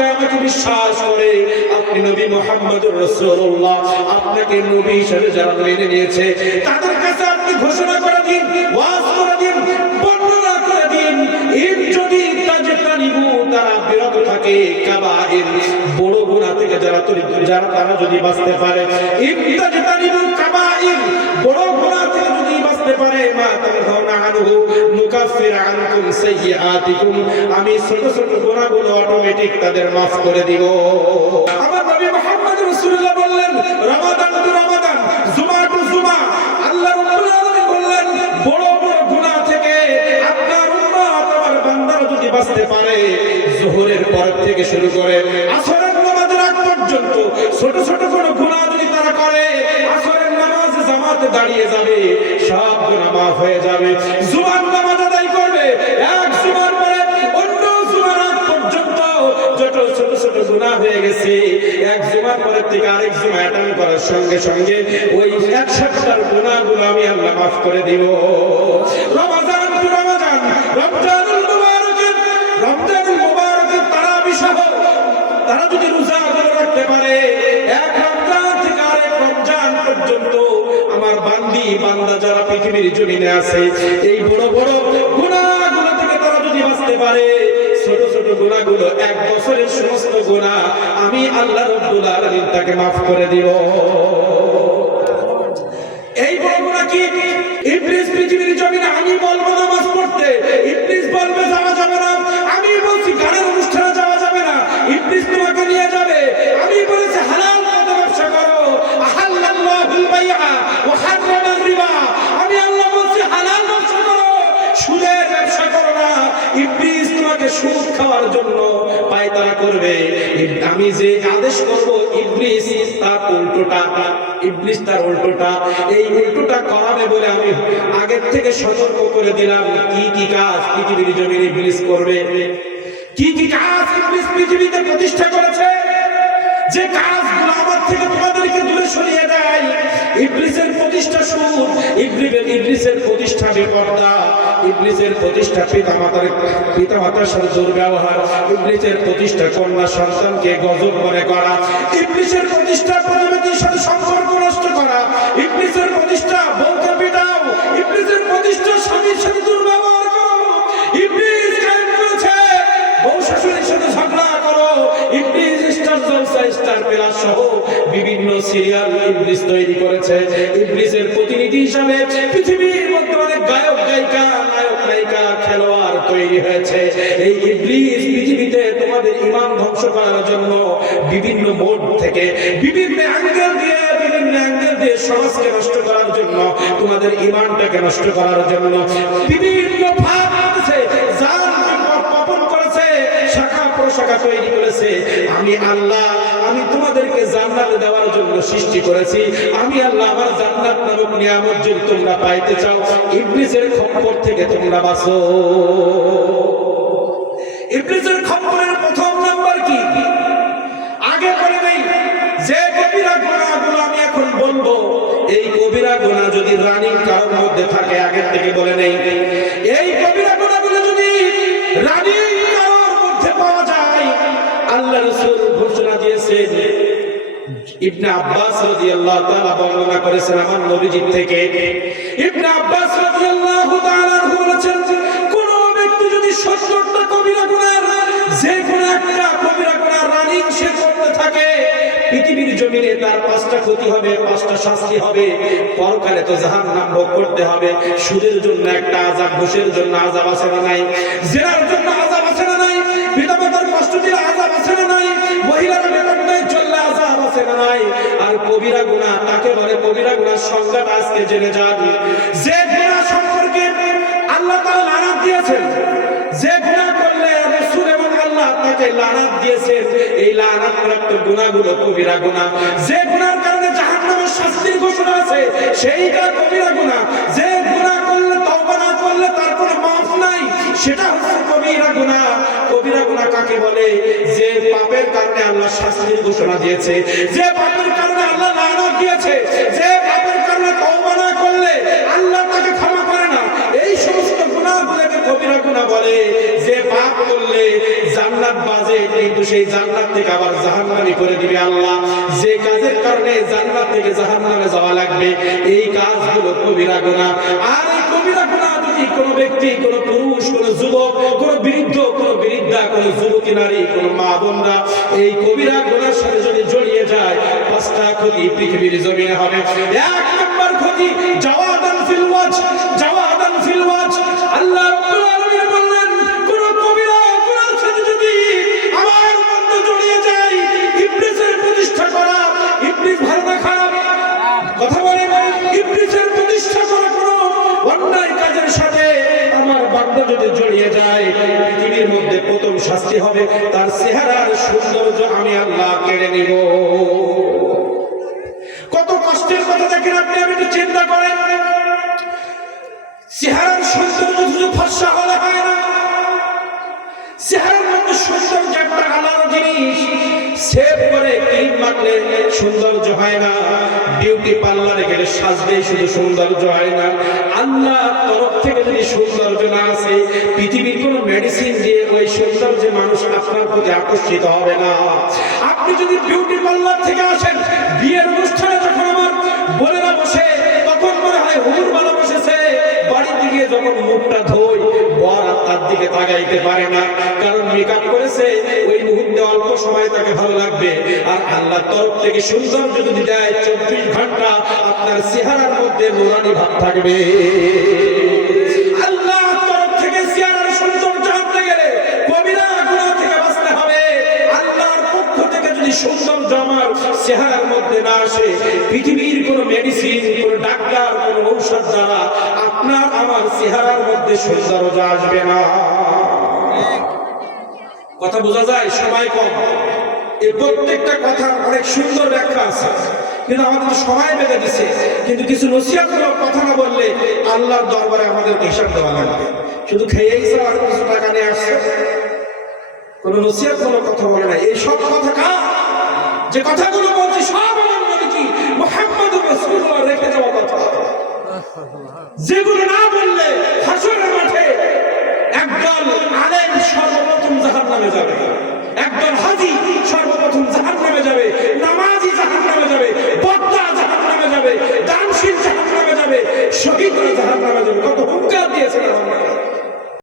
আমাকে আমাকে বিশ্বাস করে, আপনি নবী মুহাম্মদুর রাসূলুল্লাহ, আপনাকে নবী হিসেবে যারা মেনে নিয়েছে, তাদের কাছে আপনি ঘোষণা করে দিন, ওয়াজ করে দিন, বর্ণনা করে দিন, এর যদি তাজতানিবু তারা বিরত থাকে কাবাইর, বড় গুনাহ থেকে যারা যারা তারা যদি বাঁচতে পারে ইত্তাজতানিবু কাবাইর, বড় গুনাহ থেকে যদি বাঁচতে পারে, মা তানহাউনা আনকুম সাইয়্যাতিকুম আমি ছোট ছোট গুনাহগুলো অটোমেটিক তাদের মাফ করে দিব। আমার নবী মুহাম্মদ রাসূলুল্লাহ বললেন, রমাদান টু রমাদান, জুমা টু জুমা। আল্লাহ রাব্বুল আলামিন বললেন, বড় বড় গুনাহ থেকে আপনার উম্মত আমার বান্দারা যদি বাঁচতে পারে পর থেকে শুরু করে আসরের নামাজের আগ পর্যন্ত ছোট ছোট কোন গুনাহ যদি তারা করে, আসরের নামাজ জামাতে দাঁড়িয়ে যাবে থেকে আরেক জুমা অ্যাটেন্ড করার সঙ্গে সঙ্গে ওই এক সপ্তাহের গুনাহগুলো আমি আল্লাহ মাফ করে দিব। তারা যদি রোজা পারে, এক রমজান রমজান পর্যন্ত আমার বান্দি, বান্দা যারা পৃথিবীর জমিনে আছে, এই বড় বড় গুনাহগুলো থেকে তারা যদি বাঁচতে পারে গুনাহগুলো এক বছরের সমস্ত গুনাহ আমি আল্লাহ রব্বুল আলামিন তাকে মাফ করে দিব। এই বড় গুনাহ ইবলিস পৃথিবীর জমিনে আমি বলব নামাজ পড়তে। ইবলিস বলবে, যাওয়া যাবে না। আমি বলছি, গানের অনুষ্ঠানে যাওয়া যাবে না। ইবলিস তোমাকে নিয়ে যাবে। আমি বলেছি, হালাল পথে ব্যবসা করো। আহাল্লাল্লাহুল বাইআ ওয়া হারামার রিবা। আমি আল্লাহ বলছি, হালাল ব্যবসা করো। সুদের ব্যবসা করো না। ইবলিস তোমাকে সুদ খাওয়ার জন্য পায়তারা করবে। আমি যে আদেশ করব, ইবলিস তার উল্টোটা, ইবলিস তার উল্টোটা। এই উল্টোটা করাবে বলে আমি আগের থেকে সতর্ক করে দিলাম। কি কি কাজ পৃথিবীর জমিনে ইবলিস করবে? কি কি কাজ ইবলিস পৃথিবীতে প্রতিষ্ঠা করেছে? যে কাজগুলো আমার থেকে তোমাদেরকে দূরে সরিয়ে দেয়, ইবলিসের প্রতিষ্ঠা সুর ইবলিসের ইবলিসের প্রতিষ্ঠা বিপর্দা ইবলিসের প্রতিষ্ঠা পিতা মাতার পিতা মাতার সাথে দুর্ব্যবহার। ইবলিসের প্রতিষ্ঠা কন্যা সন্তানকে গজব মনে করা। ইবলিসের প্রতিষ্ঠা প্রতিবেদীর সাথে সম্পর্ক নষ্ট করা। ইবলিসের সিরিয়াল ইবলিস তৈরি করেছে। ইবলিসের প্রতিনিধি হিসাবে পৃথিবীর মধ্যে অনেক গায়ক, গায়িকা, নায়ক, নায়িকা, খেলোয়াড় তৈরি হয়েছে। এই ইবলিস পৃথিবীতে তোমাদের ইমান ধ্বংস করার জন্য বিভিন্ন মোড থেকে বিভিন্ন অ্যাঙ্গেল দিয়ে, বিভিন্ন অ্যাঙ্গেল দিয়ে সমাজকে নষ্ট করার জন্য, তোমাদের ইমানটাকে নষ্ট করার জন্য বিভিন্ন জাল পপন করেছে, শাখা প্রশাখা তৈরি করেছে। আমি আল্লাহ আমি তোমাদেরকে জান্নাত দেওয়ার জন্য সৃষ্টি করেছি। আমি আল্লাহ আমার জান্নাত নামক নিয়ামত যদি তোমরা পাইতে চাও, ইবলিসের খপ্পর থেকে তোমরা বাঁচো। ইবলিসের খপ্পরের প্রথম নাম্বার কি? আগে করে নেই যে কবিরা গুণাগুলো আমি এখন বলব, এই কবিরা গুণা যদি রানিং কারোর মধ্যে থাকে, আগের থেকে বলে নেই। এই কবিরা গুণাগুলো যদি রানিং আল্লাহ রাসূল ঘোষণা দিয়েছেন, ইবনে আব্বাস রাদিয়াল্লাহু তাআলা বর্ণনা করেছেন আমার নবীজি থেকে। ইবনে আব্বাস রাদিয়াল্লাহু তাআলা বলেছেন, কোন ব্যক্তি যদি 70টা কবিরা গুনাহ যে কোনো একটা কবিরা গুনাহ রানিং সে করতে থাকে, পৃথিবীর জমিনে তার পাঁচটা ক্ষতি হবে, পাঁচটা শাস্তি হবে, পরকালে তো জাহান্নাম ভোগ করতে হবে, সুদের জন্য একটা আযাব, ঘুষের জন্য আযাব আছে না নাই? জেনার জন্য নাই দিলে আযাব আছে না নাই, মহিলারা বেতন নাই চললে আযাব আছে না নাই। আর কবিরা গুনাহ তাকে বলে কবিরা গুনাহ সংজ্ঞাটা আজকে জেনে যান। যে গুনাহ সম্পর্কে আল্লাহ তাআলা লানাত দিয়েছেন, যে গুনাহ করলে রাসূল এবং আল্লাহ তাকে লানাত দিয়েছেন, এই লানাত প্রাপ্ত গুনাহগুলো কবিরা গুনাহ যে গুনার কারণে জাহান্নামে ঘোষণা আছে সেইটা কবিরা গুণা। যে গুণা করলে তওবা না করলে তার কোনো মাফ নাই, সেটা হচ্ছে কবিরা গুণা। কবিরা গুণা কাকে বলে? যে পাপের কারণে আল্লাহ শাস্তির ঘোষণা দিয়েছে, যে পাপের কারণে আল্লাহ লানত দিয়েছে, যে পাপের কারণে তওবা না করলে আল্লাহ তাকে ক্ষমা করে না। এই সমস্ত গুনাহগুলোকে কবিরা গুনাহ বলে। যে পাপ করলে জান্নাত বাজে কিন্তু সেই জান্নাত থেকে আবার জাহান্নামে করে দিবে আল্লাহ। যে কাজের কারণে জান্নাত থেকে জাহান্নামে যাওয়া লাগবে, এই কাজগুলো কবিরা গুনাহ আর এই কবিরা গুনাহ যদি কোনো ব্যক্তি, কোনো পুরুষ, কোনো যুবক, কোনো বৃদ্ধ, কোনো কোনো যুবতী নারী, কোনো মা বোনরা এই কবিরা গোনার সাথে যদি জড়িয়ে যায়, পাঁচটা ক্ষতি পৃথিবীর জমিনে হবে। এক নম্বর ক্ষতি জাওয়াদান ফিল ওয়াজ, জাওয়াদান ফিল ওয়াজ। আল্লাহ রাব্বুল শাস্তি হবে, তার চেহারার সৌন্দর্য আমি আল্লাহ কেড়ে নিব। কত কষ্টের কথা দেখেন আপনি, আমি একটু চিন্তা করেন। চেহারার সৌন্দর্য শুধু ফর্সা হলে হয় না। চেহারার মধ্যে সৌন্দর্য একটা আলাদা জিনিস, সেভ করে ক্রিম মাখলে সৌন্দর্য হয় না। বিউটি পার্লারে গেলে সাজবে শুধু সৌন্দর্য হয় না। আল্লাহ তরফ থেকে যদি সৌন্দর্য না আসে, পৃথিবীর কোন মেডিসিন দিয়ে ওই সৌন্দর্যে মানুষ আপনার প্রতি আকর্ষিত হবে না। আপনি যদি বিউটি পার্লার থেকে আসেন, বিয়ের অনুষ্ঠানে যখন আমার বলে না বসে, তখন মনে হয় হুমুর ভালো দিকে তাকাইতে পারে না। কারণ মেকআপ করেছে, ওই মুহূর্তে অল্প সময় তাকে ভালো লাগবে। আর আল্লাহ তরফ থেকে সৌন্দর্য যদি দেয়, চব্বিশ ঘণ্টা আপনার চেহারার মধ্যে নোরানি ভাব থাকবে। চেহারার মধ্যে সৌন্দর্য আসবে না। কথা বোঝা যায়? সময় কম। এই প্রত্যেকটা কথা অনেক সুন্দর ব্যাখ্যা আছে। কিন্তু আমাদের সময় বেঁধে দিছে। কিন্তু কিছু নসিহাতমূলক কথা না বললে আল্লাহর দরবারে আমাদের হিসাব দেওয়া লাগবে। শুধু খেয়েই আর কিছু টাকা নিয়ে আসছে? কোন নসিহাতমূলক কথা বলে না এই সব কথা কা যে কথাগুলো বলছি সব আমার নবীজি মুহাম্মদ রাসূলুল্লাহ রেখে যাওয়া কথা। যেগুলো না বললে হাসরের মাঠে একদল আলেম সর্বপ্রথম জাহান্নামে যাবে। একদল হাজি সর্বপ্রথম জাহান্নামে যাবে। নামাজি জাহান্নামে যাবে। বদ্দা জাহান্নামে যাবে। দানশীল জাহান্নামে যাবে। শহীদরা জাহান্নামে যাবে।